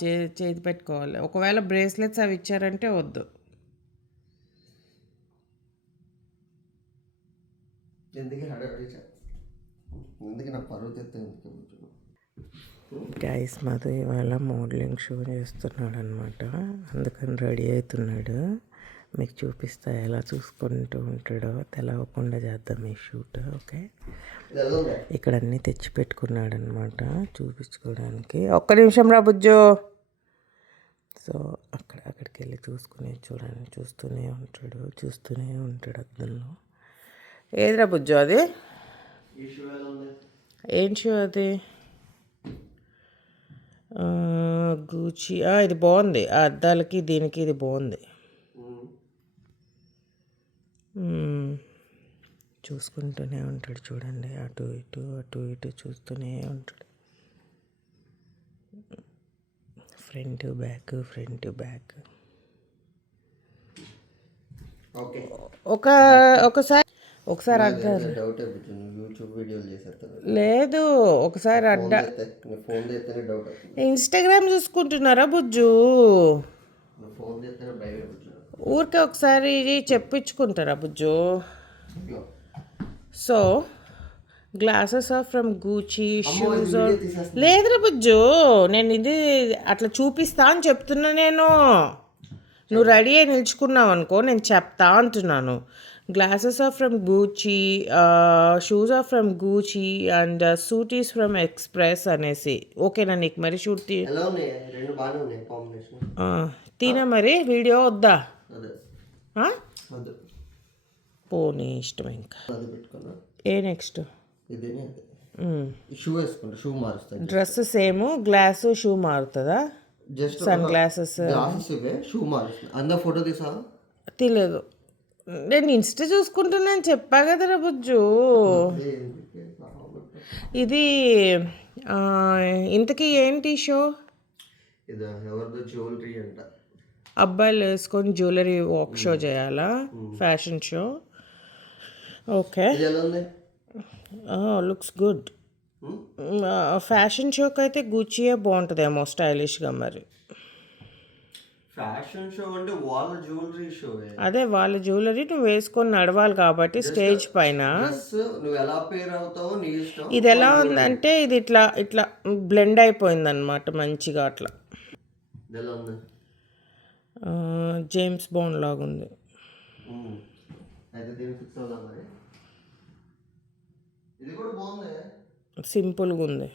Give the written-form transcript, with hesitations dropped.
చేతి పెట్టుకోవాలి. ఒకవేళ బ్రేస్లెట్స్ అవి ఇచ్చారంటే వద్దు. గైస్ మధు ఇవాళ మోడలింగ్ షో చేస్తున్నాడు అనమాట. అందుకని రెడీ అవుతున్నాడు. మీకు చూపిస్తా ఎలా చూసుకుంటూ ఉంటాడో. తెలవకుండా చేద్దాం ఈ షూట్. ఓకే, ఇక్కడ అన్నీ తెచ్చి పెట్టుకున్నాడు అనమాట చూపించుకోవడానికి. ఒక్క నిమిషం రా బుజ్జో. సో అక్కడికి వెళ్ళి చూస్తూనే ఉంటాడు అద్దంలో. ఏదిరా బుజ్జో అది? ఏం షూ అది? గూచి. ఇది బాగుంది. ఆ అద్దాలకి దీనికి ఇది బాగుంది. చూసుకుంటూనే ఉంటాడు చూడండి. అటు ఇటు చూస్తూనే ఉంటాడు. Front back. ఒకసారి అడ్డారు. లేదు, ఒకసారి అడ్డా. ఇన్స్టాగ్రామ్ చూసుకుంటున్నారా బుజ్జు? ఊరికే ఒకసారి చెప్పించుకుంటారా బుజ్జు? So glasses are from Gucci, shoes. లేదురా బుజ్జు, నేను ఇది అట్లా చూపిస్తా అని చెప్తున్నా. నువ్వు రెడీ అయి నిల్చుకున్నావు అనుకో, నేను చెప్తా అంటున్నాను. Glasses are from Gucci, shoes are from Gucci and suit is from express అనేసి. ఓకేనా నీకు మరి? షూట్ తీనా మరి? వీడియో వద్దా? పోనీ ఇష్టం. ఇంకా ఏ next? Dress same, glass shoe మారుతుందా? సన్ గ్లాసెస్ తెలియదు. నేను ఇన్స్టా చూసుకుంటున్నాను చెప్పా కదరా బుజ్జు. ఇది ఇంతకీ ఏంటి షో? అబ్బాయిలు వేసుకొని జ్యువెలరీ వాక్ షో చేయాలా? Fashion show. Okay, looks good. Fashion షోకి అయితే గూచియే బాగుంటుందేమో స్టైలిష్గా. మరి ఫ్యాషన్ షో అంటే వాళ్ళ జ్యువెలరీ షో. అదే వాళ్ళ జ్యువెలరీ నువ్వు వేసుకొని నడవాలి కాబట్టి స్టేజ్ పైన. నువ్వు ఎలా పేర్ అవుతావో నీ ఇష్టం. ఇది ఎలా ఉందంటే ఇది ఇట్లా బ్లెండ్ అయిపోయింది అనమాట మంచిగా. అట్లా జేమ్స్ బాండ్ లాగా ఉంది. సింపుల్గా ఉంది.